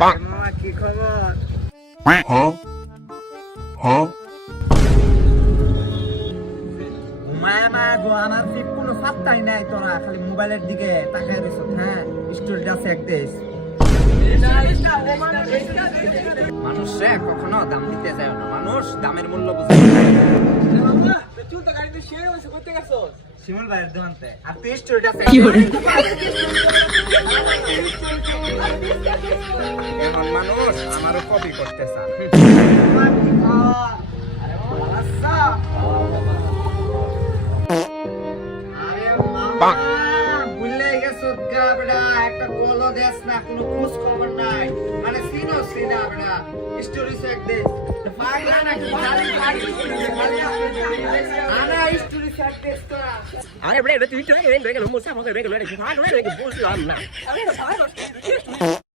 মামা কি খবর? ঘুমায় না গো, আমার ঠিক কোনো পাত্তাই নাই। তোরা খালি মোবাইলের দিকে তাকায় রইছ। হ্যাঁ, স্টোরিটা চেক দিস। মানুষে কখনো দাম দিতে যায় না, মানুষ দামের মূল্য বুঝে। শিমুল ভাইয়ের দোকানতে আর তুই স্টোরিটা চেক এমন মানুষ আমারও কপি করতে চান। ভুলে গেছো গা বেটা, একটা কলও দেস না, কোনো খোঁজ খবর নাই। মানে সিনো সিনা বেটা, স্টোরি চেক দিস। পাগলা নাকি আনা স্টোরি চেক দিস তোরা। আরে রে তুই তো রে রে মুসা মগে রে রে বুঝলাম না।